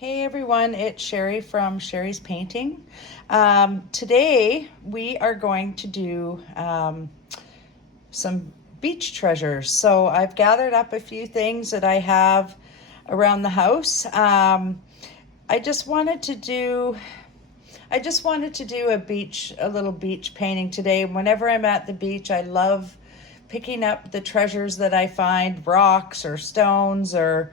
Hey everyone, it's Sherry from Sherry's Painting. Today we are going to do some beach treasures. So I've gathered up a few things that I have around the house. I just wanted to do a little beach painting today. Whenever I'm at the beach, I love picking up the treasures that I find, rocks or stones or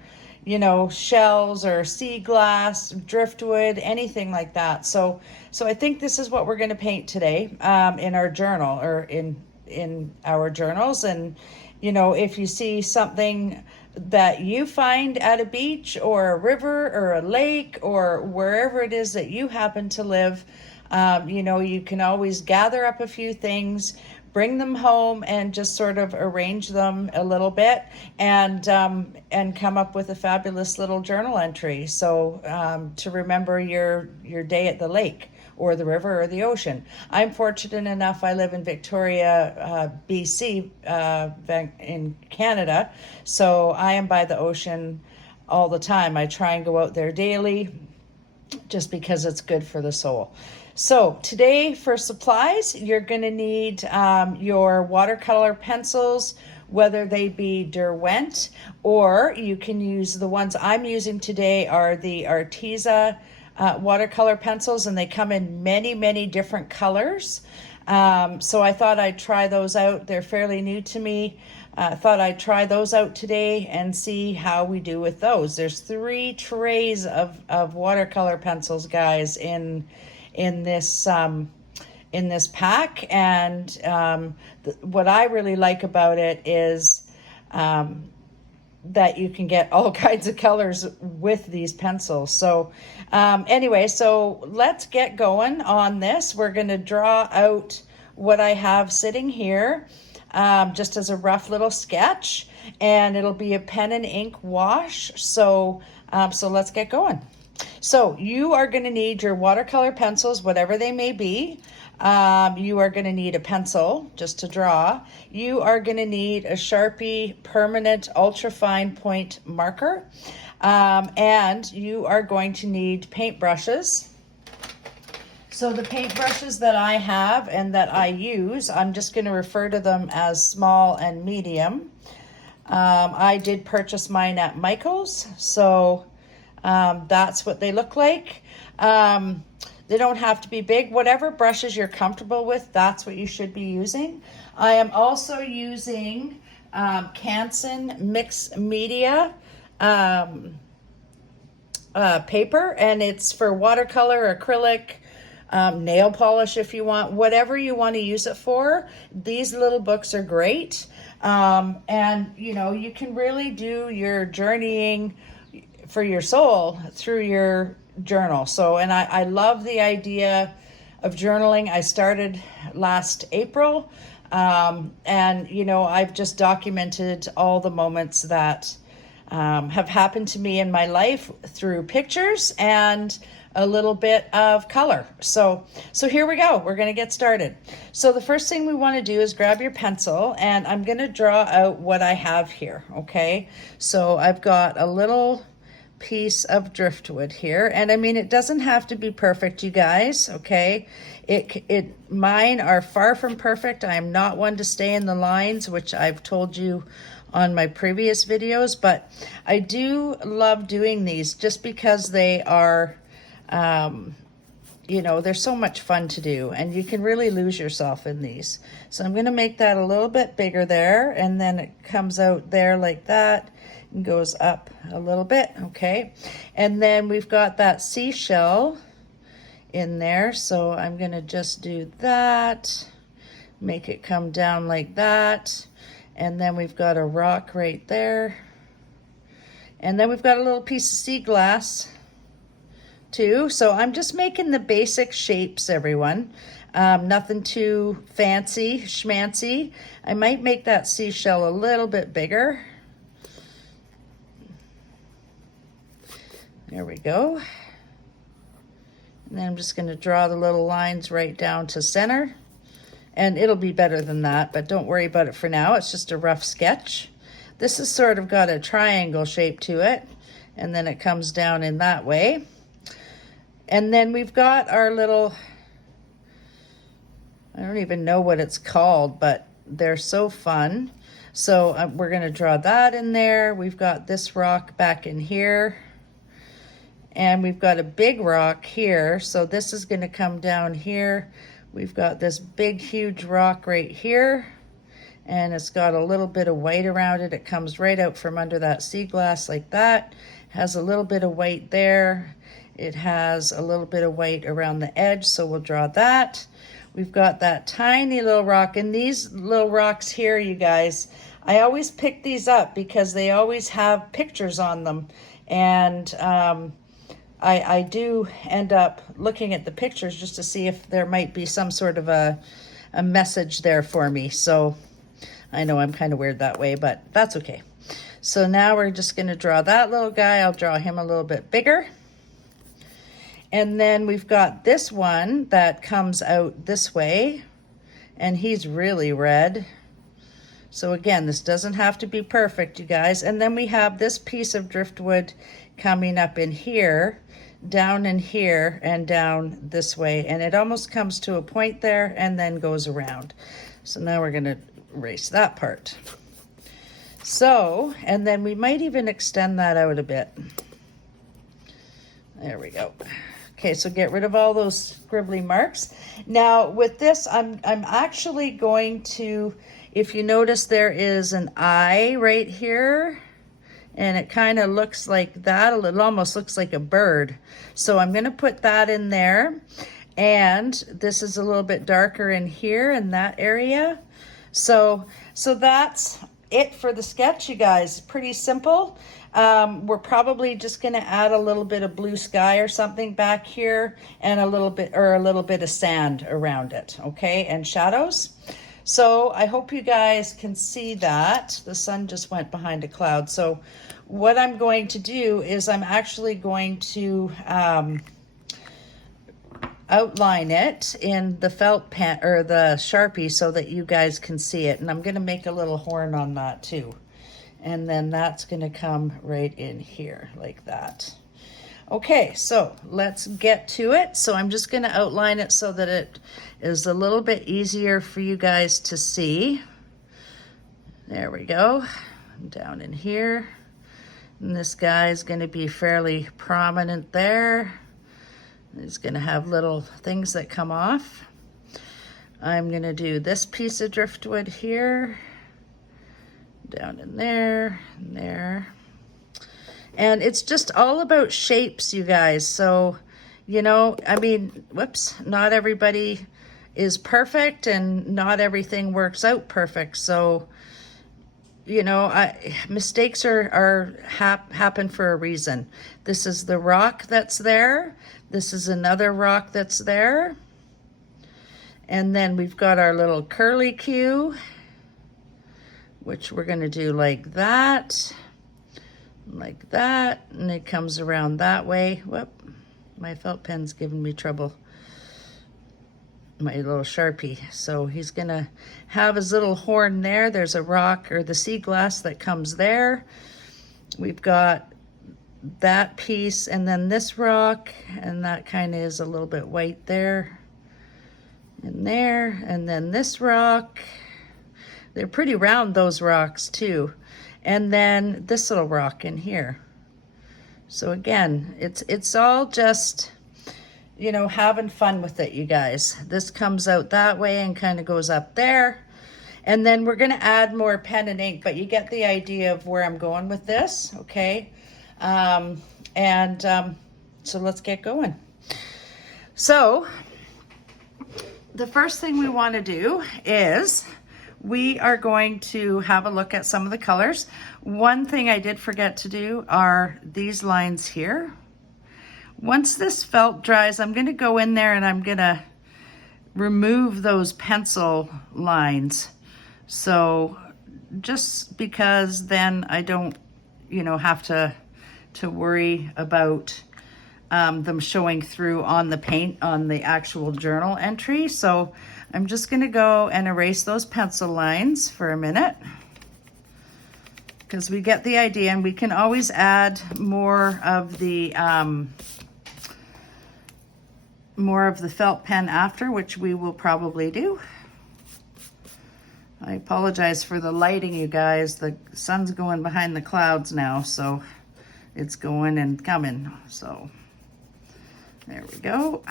shells or sea glass, driftwood, anything like that. So I think this is what we're going to paint today in our journal or in our journals. And if you see something that you find at a beach or a river or a lake or wherever it is that you happen to live, you can always gather up a few things, bring them home and just sort of arrange them a little bit and come up with a fabulous little journal entry. So to remember your day at the lake or the river or the ocean. I'm fortunate enough, I live in Victoria, BC, in Canada. So I am by the ocean all the time. I try and go out there daily just because it's good for the soul. So today for supplies, you're going to need your watercolor pencils, whether they be Derwent, or you can use the ones I'm using today are the Arteza watercolor pencils, and they come in many, many different colors. So I thought I'd try those out. They're fairly new to me. Thought I'd try those out today and see how we do with those. There's 3 trays of watercolor pencils, guys, in this pack, and what I really like about it is that you can get all kinds of colors with these pencils. So anyway, so let's get going on this. We're going to draw out what I have sitting here just as a rough little sketch, and it'll be a pen and ink wash. So let's get going. So you are going to need your watercolor pencils, whatever they may be. You are going to need a pencil just to draw. You are going to need a Sharpie permanent ultra fine point marker. And you are going to need paint brushes. So the paint brushes that I have and that I use, I'm just going to refer to them as small and medium. I did purchase mine at Michael's, so that's what they look like. They don't have to be big. Whatever brushes you're comfortable with, that's what you should be using. I am also using Canson Mix Media paper, and it's for watercolor, acrylic, nail polish if you want, whatever you want to use it for. These little books are great. And you can really do your journeying for your soul through your journal. So, and I love the idea of journaling. I started last April, and I've just documented all the moments that have happened to me in my life through pictures and a little bit of color. So here we go. We're going to get started. So the first thing we want to do is grab your pencil, and I'm going to draw out what I have here. Okay. So I've got a little piece of driftwood here, and I mean, it doesn't have to be perfect, you guys. Okay. Mine are far from perfect. I am not one to stay in the lines, which I've told you on my previous videos, but I do love doing these just because they are they're so much fun to do, and you can really lose yourself in these. So I'm going to make that a little bit bigger there, and then it comes out there like that and goes up a little bit. Okay. And then we've got that seashell in there. So I'm going to just do that, make it come down like that. And then we've got a rock right there. And then we've got a little piece of sea glass too. So I'm just making the basic shapes, everyone. Nothing too fancy schmancy. I might make that seashell a little bit bigger. There we go. And then I'm just going to draw the little lines right down to center. And it'll be better than that, but don't worry about it for now. It's just a rough sketch. This has sort of got a triangle shape to it. and then it comes down in that way. And then we've got our little, I don't even know what it's called, but they're so fun. So we're gonna draw that in there. We've got this rock back in here, and we've got a big rock here. So this is gonna come down here. We've got this big, huge rock right here, and it's got a little bit of white around it. It comes right out from under that sea glass like that. Has a little bit of white there. It has a little bit of white around the edge, so we'll draw that. We've got that tiny little rock, and these little rocks here, you guys, I always pick these up because they always have pictures on them, and I do end up looking at the pictures just to see if there might be some sort of a message there for me. So I know I'm kind of weird that way, but that's okay. So now we're just going to draw that little guy. I'll draw him a little bit bigger. And then we've got this one that comes out this way, and he's really red. So again, this doesn't have to be perfect, you guys. And then we have this piece of driftwood coming up in here, down in here, and down this way. And it almost comes to a point there and then goes around. So now we're gonna erase that part. So, and then we might even extend that out a bit. There we go. Okay, so get rid of all those scribbly marks. Now with this, I'm actually going to, if you notice, there is an eye right here, and it kind of looks like that. It almost looks like a bird. So I'm gonna put that in there. And this is a little bit darker in here in that area. So that's it for the sketch, you guys. Pretty simple. We're probably just gonna add a little bit of blue sky or something back here, and a little bit of sand around it, okay, and shadows. So I hope you guys can see that. The sun just went behind a cloud. So what I'm going to do is I'm actually going to outline it in the felt pen or the Sharpie so that you guys can see it. And I'm gonna make a little horn on that too. And then that's gonna come right in here like that. Okay, so let's get to it. So I'm just gonna outline it so that it is a little bit easier for you guys to see. There we go, down in here. And this guy is gonna be fairly prominent there. He's gonna have little things that come off. I'm gonna do this piece of driftwood here, down in there, and there. And it's just all about shapes, you guys. So, you know, I mean, whoops, not everybody is perfect and not everything works out perfect. So, you know, mistakes happen for a reason. This is the rock that's there. This is another rock that's there. And then we've got our little curly Q, which we're gonna do like that, and it comes around that way. Whoop, my felt pen's giving me trouble. My little Sharpie. So he's gonna have his little horn there. There's a rock or the sea glass that comes there. We've got that piece and then this rock, and that kind of is a little bit white there and there, and then this rock. They're pretty round, those rocks too. And then this little rock in here. So again, it's all just, you know, having fun with it, you guys. This comes out that way and kind of goes up there. And then we're gonna add more pen and ink, but you get the idea of where I'm going with this, okay? So let's get going. So the first thing we wanna do is we are going to have a look at some of the colors. One thing I did forget to do are these lines here. Once this felt dries, I'm gonna go in there and I'm gonna remove those pencil lines. So just because then I don't, you know, have to worry about them showing through on the paint on the actual journal entry. So I'm just gonna go and erase those pencil lines for a minute. because we get the idea, and we can always add more of the felt pen after, which we will probably do. I apologize for the lighting, you guys. The sun's going behind the clouds now, so it's going and coming. So there we go.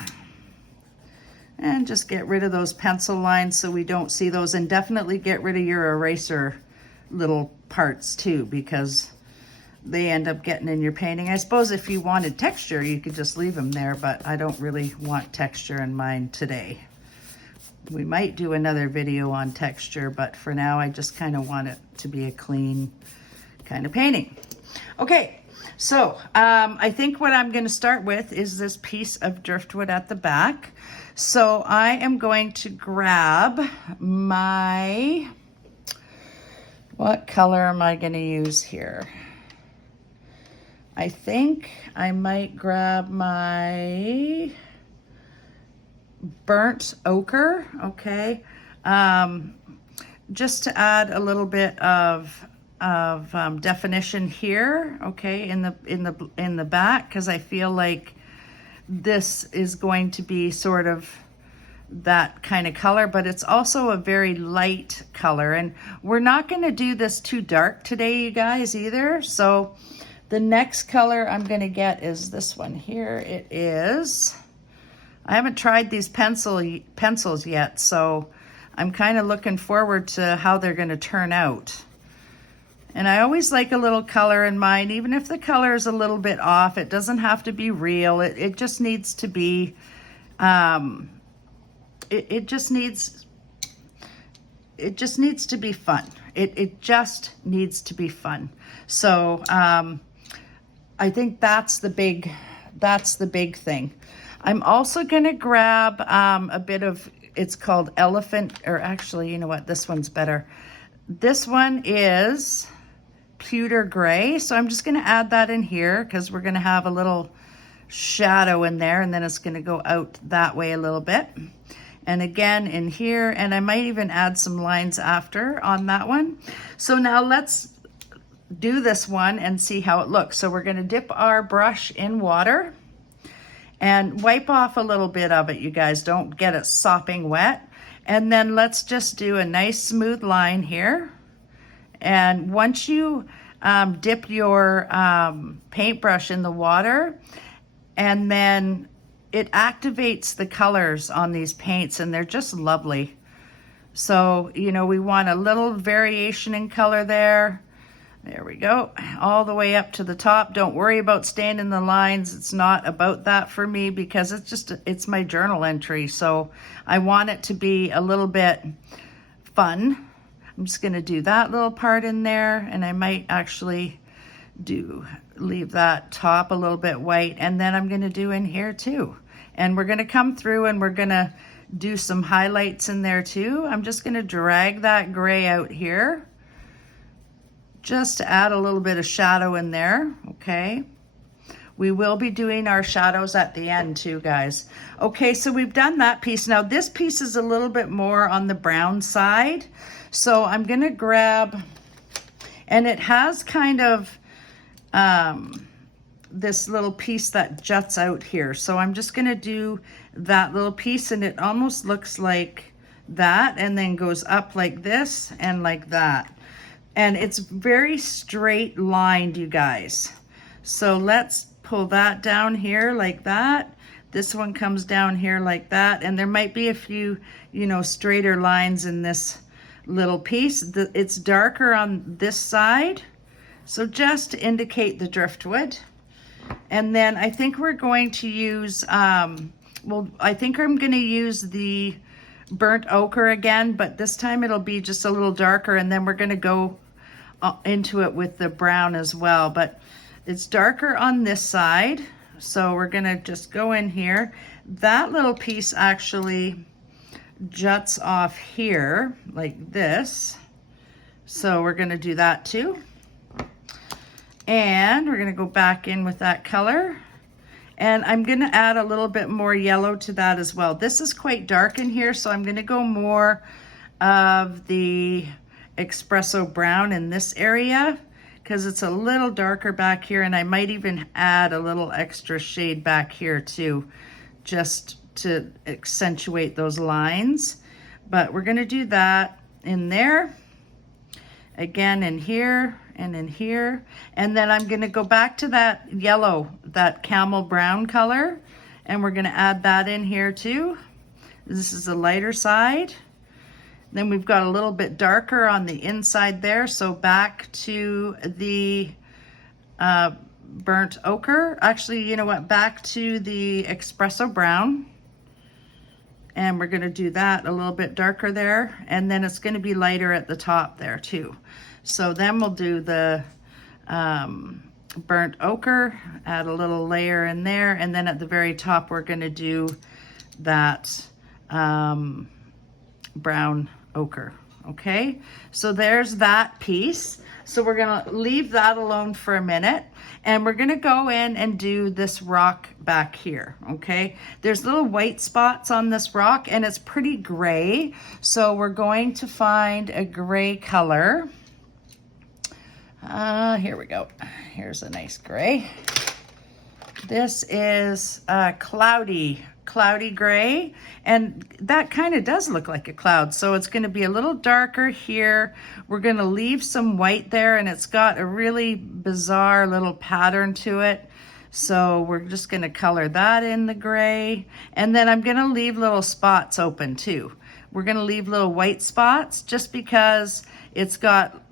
And just get rid of those pencil lines so we don't see those, and definitely get rid of your eraser little parts too, because they end up getting in your painting. I suppose if you wanted texture, you could just leave them there, but I don't really want texture in mine today. We might do another video on texture, but for now I just kind of want it to be a clean kind of painting. Okay, so I think what I'm going to start with is this piece of driftwood at the back. So I am going to grab my, what color am I going to use here? I think I might grab my burnt ochre, okay, just to add a little bit of definition here, okay, in the back, because I feel like this is going to be sort of that kind of color, but it's also a very light color, and we're not going to do this too dark today, you guys, either. So the next color I'm going to get is this one here. It is, I haven't tried these pencils yet, so I'm kind of looking forward to how they're going to turn out. And I always like a little color in mine, even if the color is a little bit off. It doesn't have to be real. It just needs to be, it just needs to be fun. It just needs to be fun. So I think that's the big thing. I'm also gonna grab a bit of, it's called elephant, or actually, you know what, this one's better. This one is pewter gray, so I'm just gonna add that in here because we're gonna have a little shadow in there, and then it's gonna go out that way a little bit. And again in here, and I might even add some lines after on that one. So now let's do this one and see how it looks. So we're gonna dip our brush in water and wipe off a little bit of it, you guys. Don't get it sopping wet. And then let's just do a nice smooth line here. And once you dip your paintbrush in the water, and then it activates the colors on these paints, and they're just lovely. So, you know, we want a little variation in color there. There we go, all the way up to the top. Don't worry about staying in the lines. It's not about that for me, because it's my journal entry. So I want it to be a little bit fun. I'm just gonna do that little part in there, and I might actually leave that top a little bit white, and then I'm gonna do in here too. And we're gonna come through and we're gonna do some highlights in there too. I'm just gonna drag that gray out here, just to add a little bit of shadow in there, okay? We will be doing our shadows at the end too, guys. Okay, so we've done that piece. Now this piece is a little bit more on the brown side. So I'm gonna grab, and it has kind of this little piece that juts out here. So I'm just gonna do that little piece, and it almost looks like that, and then goes up like this and like that. And it's very straight lined, you guys. So let's pull that down here like that. This one comes down here like that. And there might be a few, you know, straighter lines in this little piece. It's darker on this side. So just to indicate the driftwood. And then I think we're going to use, well, I think I'm gonna use the burnt ochre again, but this time it'll be just a little darker, and then we're gonna go into it with the brown as well. But it's darker on this side, so we're gonna just go in here. That little piece actually juts off here like this, so we're gonna do that too. And we're gonna go back in with that color, and I'm gonna add a little bit more yellow to that as well. This is quite dark in here, so I'm gonna go more of the expresso brown in this area, because it's a little darker back here, and I might even add a little extra shade back here too, just to accentuate those lines. But we're gonna do that in there, again in here and in here, and then I'm gonna go back to that yellow, that camel brown color, and we're gonna add that in here too. This is the lighter side. Then we've got a little bit darker on the inside there, so back to the burnt ochre. Actually, you know what, back to the espresso brown. And we're gonna do that a little bit darker there, and then it's gonna be lighter at the top there too. So then we'll do the burnt ochre, add a little layer in there, and then at the very top we're gonna do that brown ochre. Okay, so there's that piece. So we're gonna leave that alone for a minute, and we're gonna go in and do this rock back here. Okay, there's little white spots on this rock, and it's pretty gray, so we're going to find a gray color. Here we go. Here's a nice gray. This is cloudy gray, and that kind of does look like a cloud, so it's going to be a little darker here. We're going to leave some white there, and it's got a really bizarre little pattern to it, so we're just going to color that in the gray. And then I'm going to leave little spots open too. We're going to leave little white spots just because it's got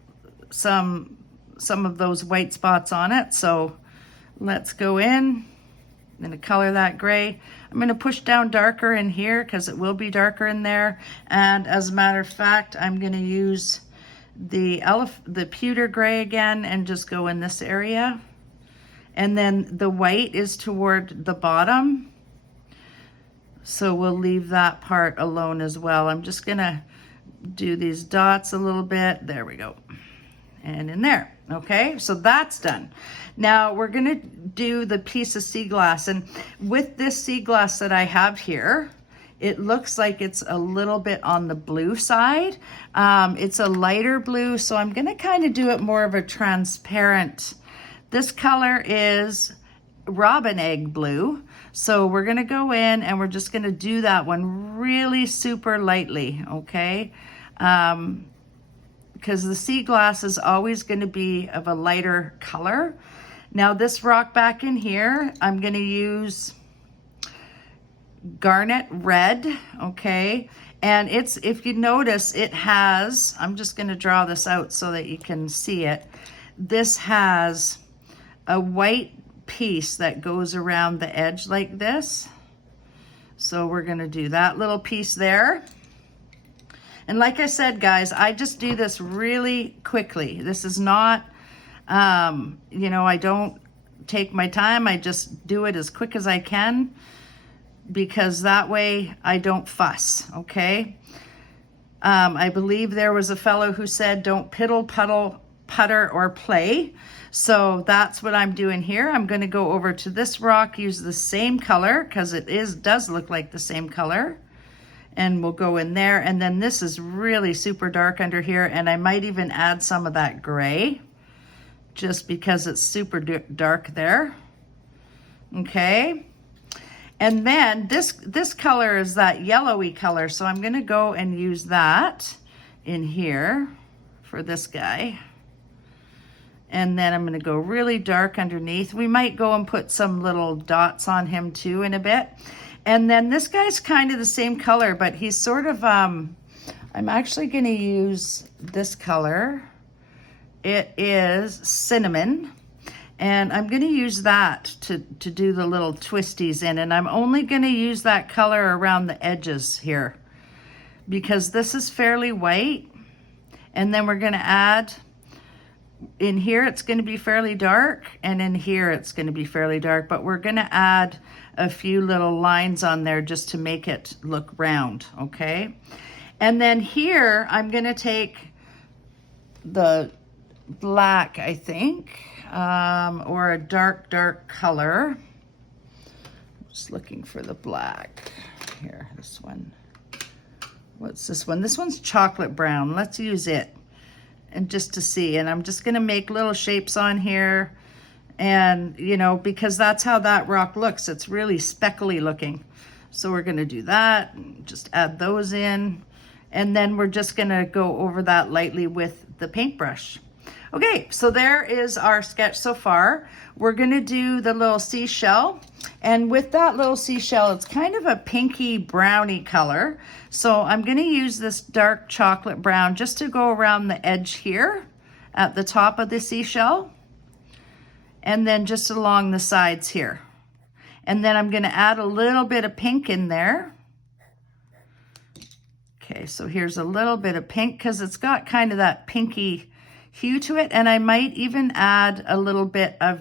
some of those white spots on it. So let's go in. I'm going to color that gray. I'm going to push down darker in here because it will be darker in there. And as a matter of fact, I'm going to use the pewter gray again and just go in this area. And then the white is toward the bottom, so we'll leave that part alone as well. I'm just going to do these dots a little bit. There we go. And in there. Okay, so that's done. Now we're gonna do the piece of sea glass, and with this sea glass that I have here, it looks like it's a little bit on the blue side. It's a lighter blue, so I'm gonna kind of do it more of a transparent. This color is robin egg blue, so we're gonna go in and we're just gonna do that one really super lightly, okay? Because the sea glass is always going to be of a lighter color. Now this rock back in here, I'm going to use garnet red, okay? And it's, if you notice, it has, I'm just going to draw this out so that you can see it. This has a white piece that goes around the edge like this. So we're going to do that little piece there. And like I said, guys, I just do this really quickly. This is not, you know, I don't take my time. I just do it as quick as I can, because that way I don't fuss, okay? I believe there was a fellow who said, don't piddle, puddle, putter, or play. So that's what I'm doing here. I'm going to go over to this rock, use the same color, because it does look like the same color. And we'll go in there, and then this is really super dark under here, and I might even add some of that gray just because it's super dark there. Okay, and then this color is that yellowy color, so I'm gonna go and use that in here for this guy. And then I'm gonna go really dark underneath. We might go and put some little dots on him too in a bit. And then this guy's kind of the same color, but he's sort of, I'm actually gonna use this color. It is cinnamon, and I'm gonna use that to do the little twisties in, and I'm only gonna use that color around the edges here because this is fairly white. And then we're gonna add, in here it's gonna be fairly dark, and in here it's gonna be fairly dark, but we're gonna add a few little lines on there just to make it look round, okay? And then here, I'm gonna take the black, I think, or a dark color. Just looking for the black. Here, this one. What's this one? This one's chocolate brown. Let's use it. and just to see. And I'm just gonna make little shapes on here, and you know, because that's how that rock looks. It's really speckly looking. So we're gonna do that, just add those in, and then we're just gonna go over that lightly with the paintbrush. Okay, so there is our sketch so far. We're gonna do the little seashell, and with that little seashell, it's kind of a pinky browny color. So I'm gonna use this dark chocolate brown just to go around the edge here at the top of the seashell, and then just along the sides here. And then I'm gonna add a little bit of pink in there. Okay, so here's a little bit of pink because it's got kind of that pinky hue to it, and I might even add a little bit of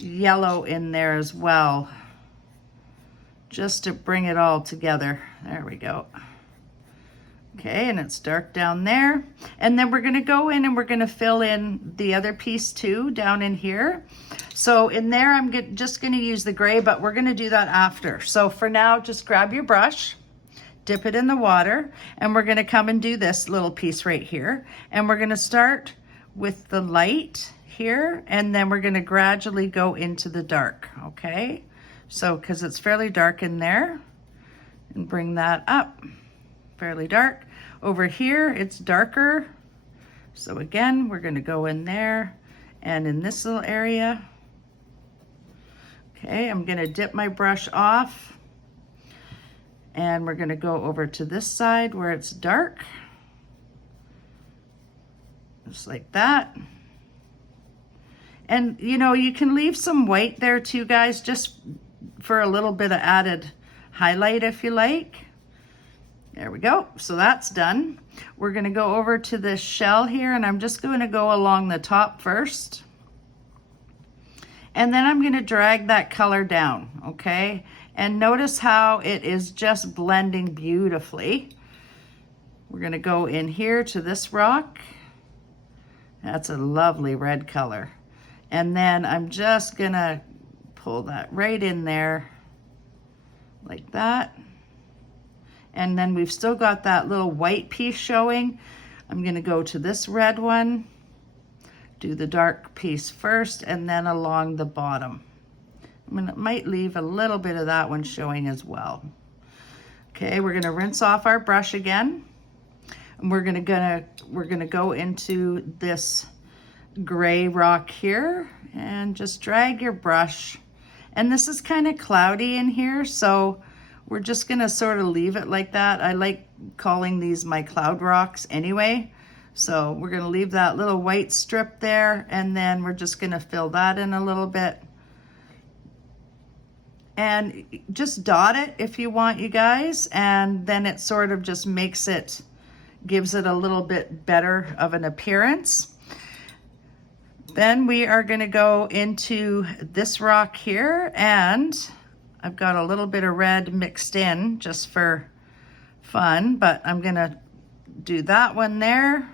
yellow in there as well, just to bring it all together. There we go. Okay, and it's dark down there. And then we're gonna go in and we're gonna fill in the other piece too, down in here. So in there, I'm just gonna use the gray, but we're gonna do that after. So for now, just grab your brush, dip it in the water, and we're gonna come and do this little piece right here. And we're gonna start with the light here, and then we're going to gradually go into the dark. Okay, so because it's fairly dark in there, and bring that up, fairly dark. Over here it's darker, so again we're going to go in there and in this little area. Okay, I'm going to dip my brush off, and we're going to go over to this side where it's dark. Just like that. And you know, you can leave some white there too, guys, just for a little bit of added highlight if you like. There we go. So that's done. We're going to go over to this shell here, and I'm just going to go along the top first. And then I'm going to drag that color down, okay? And notice how it is just blending beautifully. We're going to go in here to this rock. That's a lovely red color. And then I'm just gonna pull that right in there like that. And then we've still got that little white piece showing. I'm gonna go to this red one, do the dark piece first, and then along the bottom. I mean, it might leave a little bit of that one showing as well. Okay, we're gonna rinse off our brush again. And we're gonna go into this gray rock here, and just drag your brush. And this is kind of cloudy in here, so we're just gonna sort of leave it like that. I like calling these my cloud rocks anyway. So we're gonna leave that little white strip there, and then we're just gonna fill that in a little bit. And just dot it if you want, you guys, and then it sort of just makes it, gives it a little bit better of an appearance. Then we are going to go into this rock here, and I've got a little bit of red mixed in just for fun, but I'm going to do that one there.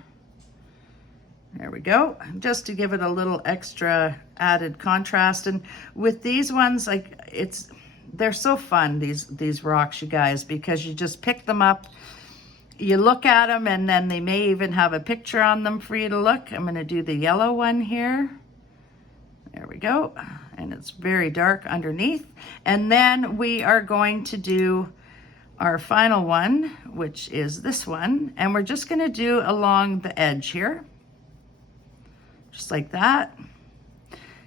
There we go, just to give it a little extra added contrast. And with these ones, like, they're so fun, these rocks, you guys, because you just pick them up, you look at them, and then they may even have a picture on them for you to look. I'm going to do the yellow one here. There we go. And it's very dark underneath. And then we are going to do our final one, which is this one. And we're just going to do along the edge here. Just like that.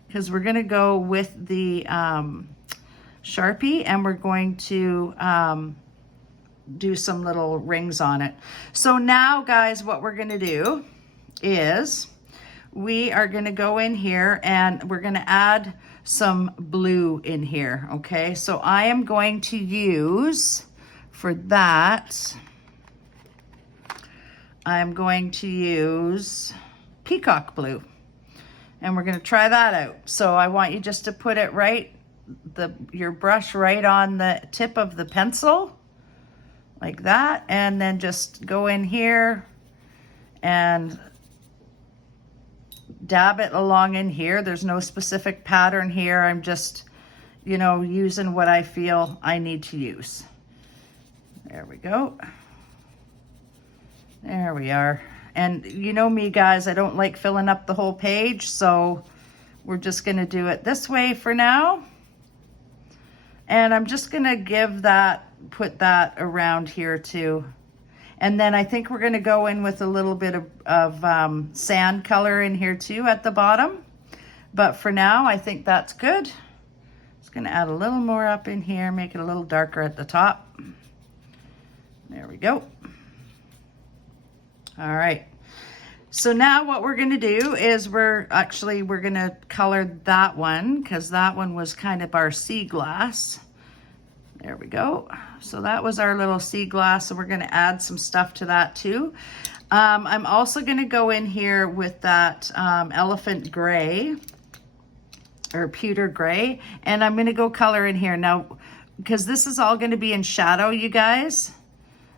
Because we're going to go with the Sharpie, and we're going to do some little rings on it. So now, guys, what we're gonna do is we are gonna go in here and we're gonna add some blue in here, okay? So I am going to use, for that, I'm going to use peacock blue, and we're gonna try that out. So I want you just to put it right, your brush right on the tip of the pencil, like that, and then just go in here and dab it along in here. There's no specific pattern here. I'm just, you know, using what I feel I need to use. There we go. There we are. And you know me, guys, I don't like filling up the whole page, so we're just gonna do it this way for now. And I'm just gonna put that around here too. And then I think we're gonna go in with a little bit of sand color in here too at the bottom. But for now, I think that's good. Just gonna add a little more up in here, make it a little darker at the top. There we go. All right. So now what we're gonna do is we're gonna color that one, because that one was kind of our sea glass. There we go. So that was our little sea glass. So we're gonna add some stuff to that too. I'm also gonna go in here with that elephant gray or pewter gray, and I'm gonna go color in here now, because this is all gonna be in shadow, you guys.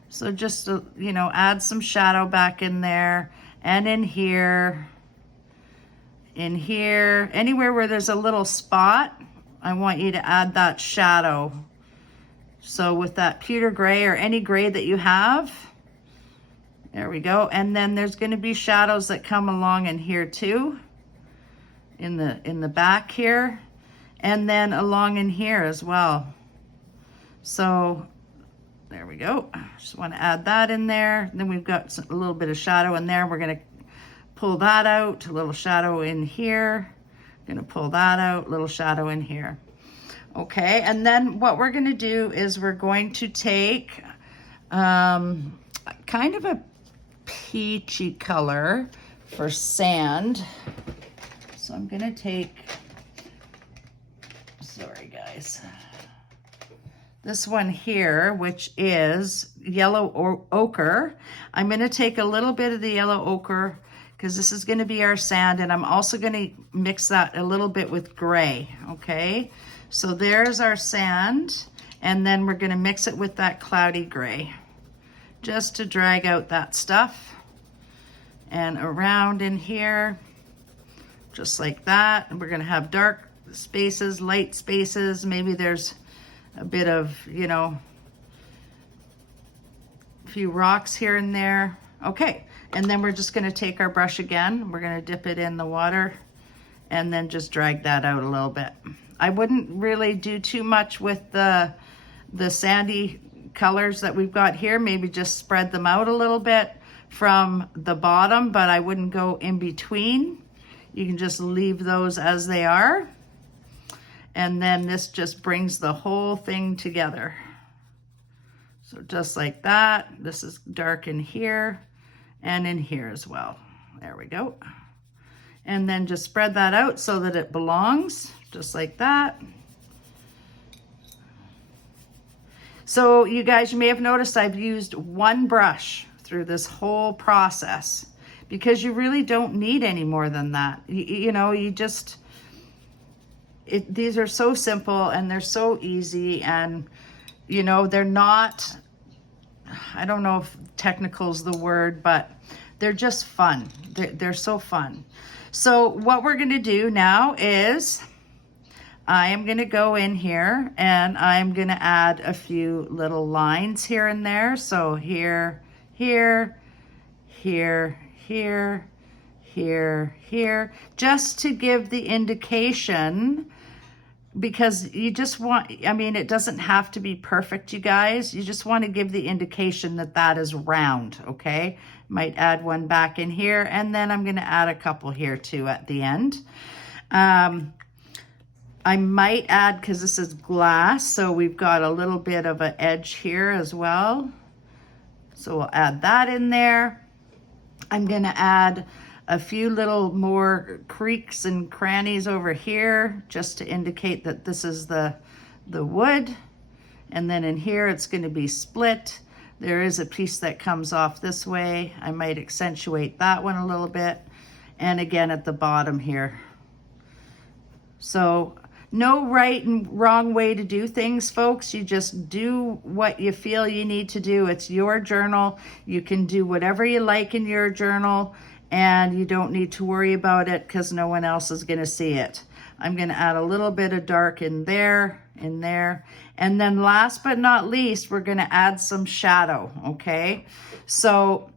So just, you know, add some shadow back in there and in here, anywhere where there's a little spot, I want you to add that shadow. So with that pewter gray or any gray that you have, there we go. And then there's going to be shadows that come along in here too, in the back here, and then along in here as well. So there we go. Just want to add that in there. Then we've got a little bit of shadow in there. We're going to pull that out, a little shadow in here. Going to pull that out, little shadow in here. Okay, and then what we're going to do is we're going to take kind of a peachy color for sand. So I'm going to take, sorry guys, this one here, which is yellow ochre. I'm going to take a little bit of the yellow ochre, because this is going to be our sand, and I'm also going to mix that a little bit with gray. Okay, so there's our sand, and then we're going to mix it with that cloudy gray just to drag out that stuff, and around in here just like that. And we're going to have dark spaces, light spaces, maybe there's a bit of, you know, a few rocks here and there. Okay, and then we're just going to take our brush again. We're going to dip it in the water and then just drag that out a little bit. I wouldn't really do too much with the sandy colors that we've got here. Maybe just spread them out a little bit from the bottom, but I wouldn't go in between. You can just leave those as they are. And then this just brings the whole thing together. So just like that. This is dark in here and in here as well. There we go. And then just spread that out so that it belongs, just like that. So you guys, you may have noticed I've used one brush through this whole process, because you really don't need any more than that. You know, you just, these are so simple and they're so easy, and you know, they're not, I don't know if technical is the word, but they're just fun. They're so fun. So what we're going to do now is I am going to go in here and I'm going to add a few little lines here and there. So here, here, here, here, here, here, just to give the indication, because you just want, I mean, it doesn't have to be perfect, you guys. You just want to give the indication that that is round, okay? Might add one back in here, and then I'm going to add a couple here too at the end. I might add, because this is glass, so we've got a little bit of an edge here as well. So we'll add that in there. I'm going to add a few little more creaks and crannies over here, just to indicate that this is the wood. And then in here, it's going to be split. There is a piece that comes off this way. I might accentuate that one a little bit. And again, at the bottom here. So no right and wrong way to do things, folks. You just do what you feel you need to do. It's your journal. You can do whatever you like in your journal, and you don't need to worry about it because no one else is going to see it. I'm going to add a little bit of dark in there, and then last but not least, we're going to add some shadow, okay? So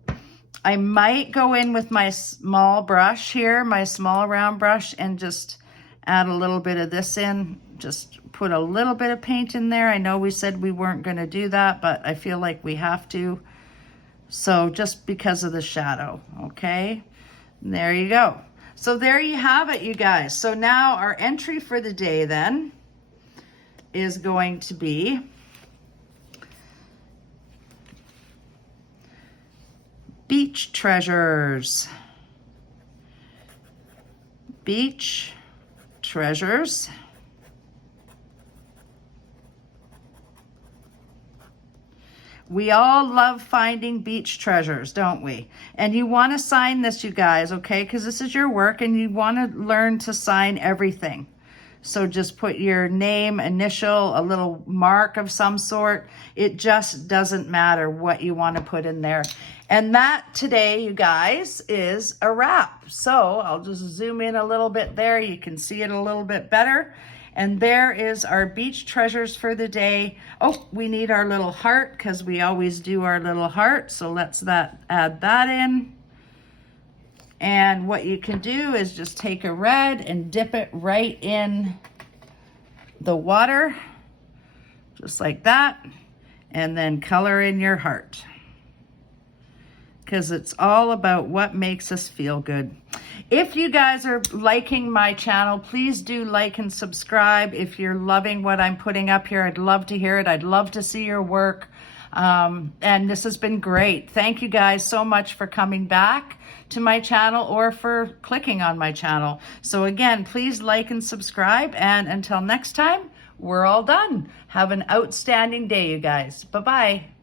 I might go in with my small brush here, my small round brush, and just add a little bit of this in. Just put a little bit of paint in there. I know we said we weren't going to do that, but I feel like we have to. So just because of the shadow, okay? And there you go. So there you have it, you guys. So now our entry for the day then is going to be beach treasures. Beach treasures. We all love finding beach treasures, don't we? And you want to sign this, you guys, okay? Because this is your work and you want to learn to sign everything. So just put your name, initial, a little mark of some sort. It just doesn't matter what you want to put in there. And that today, you guys, is a wrap. So I'll just zoom in a little bit there. You can see it a little bit better. And there is our beach treasures for the day. Oh, we need our little heart because we always do our little heart. So let's add that in. And what you can do is just take a red and dip it right in the water, just like that, and then color in your heart. Because it's all about what makes us feel good. If you guys are liking my channel, please do like and subscribe. If you're loving what I'm putting up here, I'd love to hear it. I'd love to see your work. And this has been great. Thank you guys so much for coming back to my channel or for clicking on my channel. So again, please like and subscribe. And until next time, we're all done. Have an outstanding day, you guys. Bye-bye.